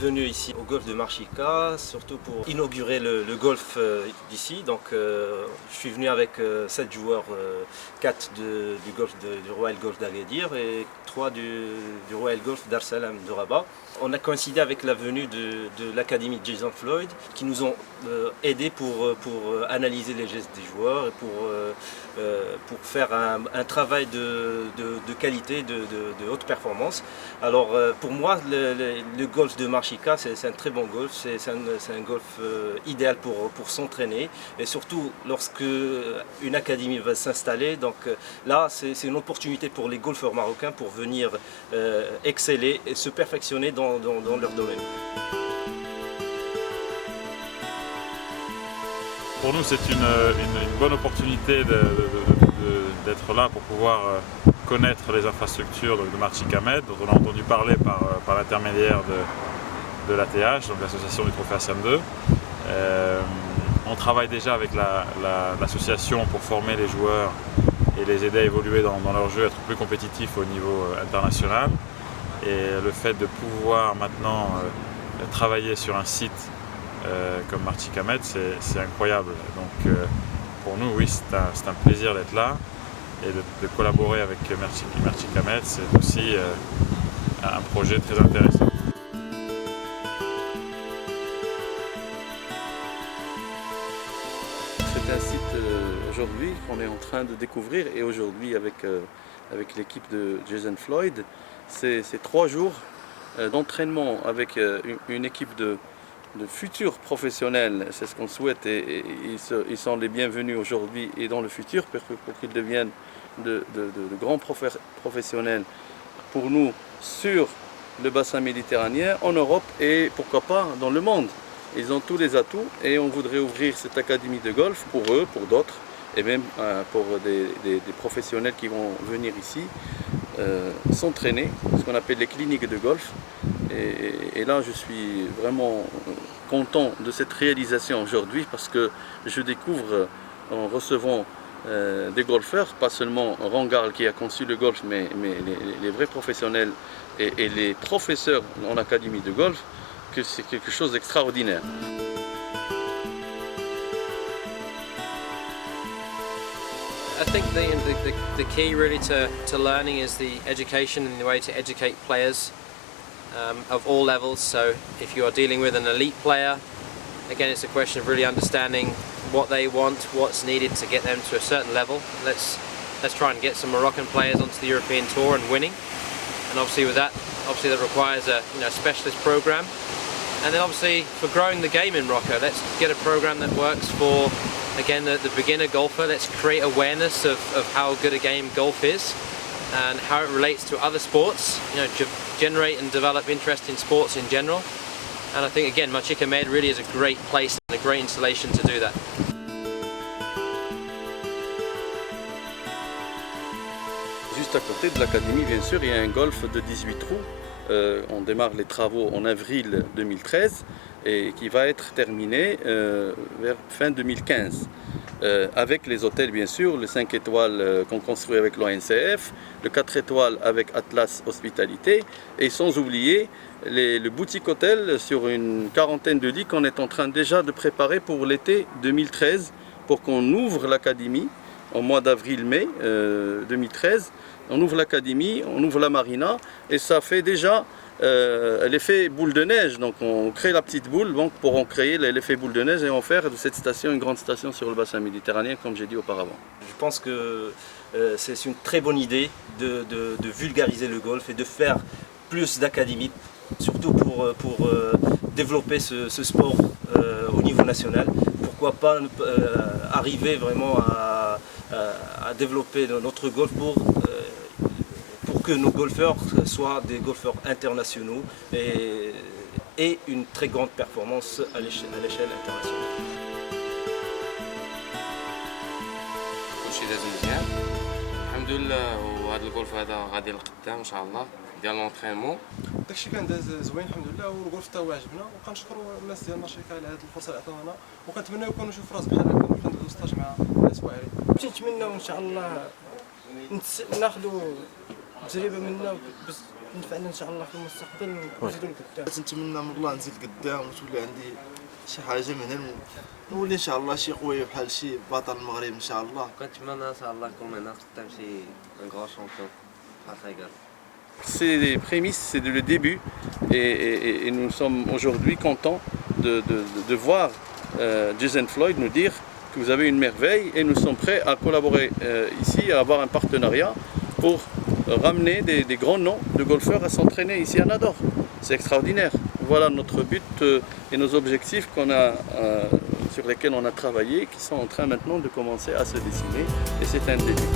venu ici au golf de Marchica, surtout pour inaugurer le golf d'ici. Donc je suis venu avec 7 joueurs, 4 du golf du Royal Golf d'Agadir et 3 du Royal Golf Dar Salam de Rabat. On a coïncidé avec la venue de l'académie de Jason Floyd qui nous ont aidés pour analyser les gestes des joueurs et pour faire un travail de qualité, de haute performance. Alors pour moi, le golf de Marchica, c'est un très bon golf, c'est un golf idéal pour s'entraîner et surtout lorsque une académie va s'installer. Donc là, c'est une opportunité pour les golfeurs marocains pour venir exceller et se perfectionner dans leur domaine. Pour nous, c'est une bonne opportunité d'être là pour pouvoir connaître les infrastructures de Marchica Med, dont on a entendu parler par l'intermédiaire de l'ATH, donc l'association du Trophée Hassan II. On travaille déjà avec l'association pour former les joueurs et les aider à évoluer dans leur jeu, être plus compétitifs au niveau international. Et le fait de pouvoir maintenant travailler sur un site comme Marchica Med, c'est incroyable. Donc pour nous, oui, c'est un plaisir d'être là et de collaborer avec Marchica Med, c'est aussi un projet très intéressant. C'est un site aujourd'hui qu'on est en train de découvrir et aujourd'hui avec l'équipe de Jason Floyd, c'est 3 jours d'entraînement avec une équipe de futurs professionnels, c'est ce qu'on souhaite et ils sont les bienvenus aujourd'hui et dans le futur pour qu'ils deviennent de grands professionnels pour nous sur le bassin méditerranéen, en Europe et pourquoi pas dans le monde. Ils ont tous les atouts et on voudrait ouvrir cette académie de golf pour eux, pour d'autres et même pour des professionnels qui vont venir ici s'entraîner, ce qu'on appelle les cliniques de golf. Et là, je suis vraiment content de cette réalisation aujourd'hui parce que je découvre en recevant des golfeurs, pas seulement Rangal qui a conçu le golf, mais les vrais professionnels et les professeurs en académie de golf, que c'est quelque chose d'extraordinaire. I think the key really to learning is the education and the way to educate players of all levels. So if you are dealing with an elite player, again it's a question of really understanding what they want, what's needed to get them to a certain level. Let's try and get some Moroccan players onto the European Tour and winning. And obviously with that, that requires a specialist program. And then obviously for growing the game in Morocco, let's get a program that works for, again, the beginner golfer. Let's create awareness of how good a game golf is and how it relates to other sports, generate and develop interest in sports in general. And I think again, Marchica Med really is a great place and a great installation to do that. Juste à côté de l'académie, bien sûr, il y a un golf de 18 trous. On démarre les travaux en avril 2013 et qui va être terminé vers fin 2015. Avec les hôtels bien sûr, le 5 étoiles qu'on construit avec l'ONCF, le 4 étoiles avec Atlas Hospitalité et sans oublier le boutique hôtel sur une quarantaine de lits qu'on est en train déjà de préparer pour l'été 2013 pour qu'on ouvre l'académie au mois d'avril-mai 2013. On ouvre l'académie, on ouvre la marina et ça fait déjà l'effet boule de neige. Donc on crée la petite boule donc pour en créer l'effet boule de neige et en faire de cette station une grande station sur le bassin méditerranéen comme j'ai dit auparavant. Je pense que c'est une très bonne idée de vulgariser le golf et de faire plus d'académies, surtout pour développer ce sport au niveau national. Pourquoi pas arriver vraiment à développer notre golf pour que nos golfeurs soient des golfeurs internationaux et une très grande performance à l'échelle internationale. كلشي داز مزيان الحمد لله وهذا الجولف هذا غادي لقدام ان شاء الله ديال لونطرينمون. داكشي كان داز زوين الحمد لله والجولف تا هو عجبنا وكنشكروا الناس ديال مارشيكا على هذه الفرصه اللي عطاونا وكنتمنى يكونوا نشوف راس بحال هكا كندوزو ستاج مع الناس واعرين. نتمنوا ان شاء الله ناخذوا تجربه منا تنفعنا ان شاء الله في المستقبل ونزيدوا لقدام. نتمنى من الله نزيد قدام وتولي عندي شي حاجه من هنا نولي ان شاء الله شي خويا بحال شي بطل المغرب ان شاء الله. كنتمنى ان شاء الله يكون من هنا قدام شي غران شامبيون بحال خيقال. C'est les prémices, c'est le début et nous sommes aujourd'hui contents de voir Jason Floyd nous dire que vous avez une merveille et nous sommes prêts à collaborer ici, à avoir un partenariat pour ramener des grands noms de golfeurs à s'entraîner ici à Nador. C'est extraordinaire. Voilà notre but et nos objectifs sur lesquels on a travaillé, qui sont en train maintenant de commencer à se dessiner et c'est un début.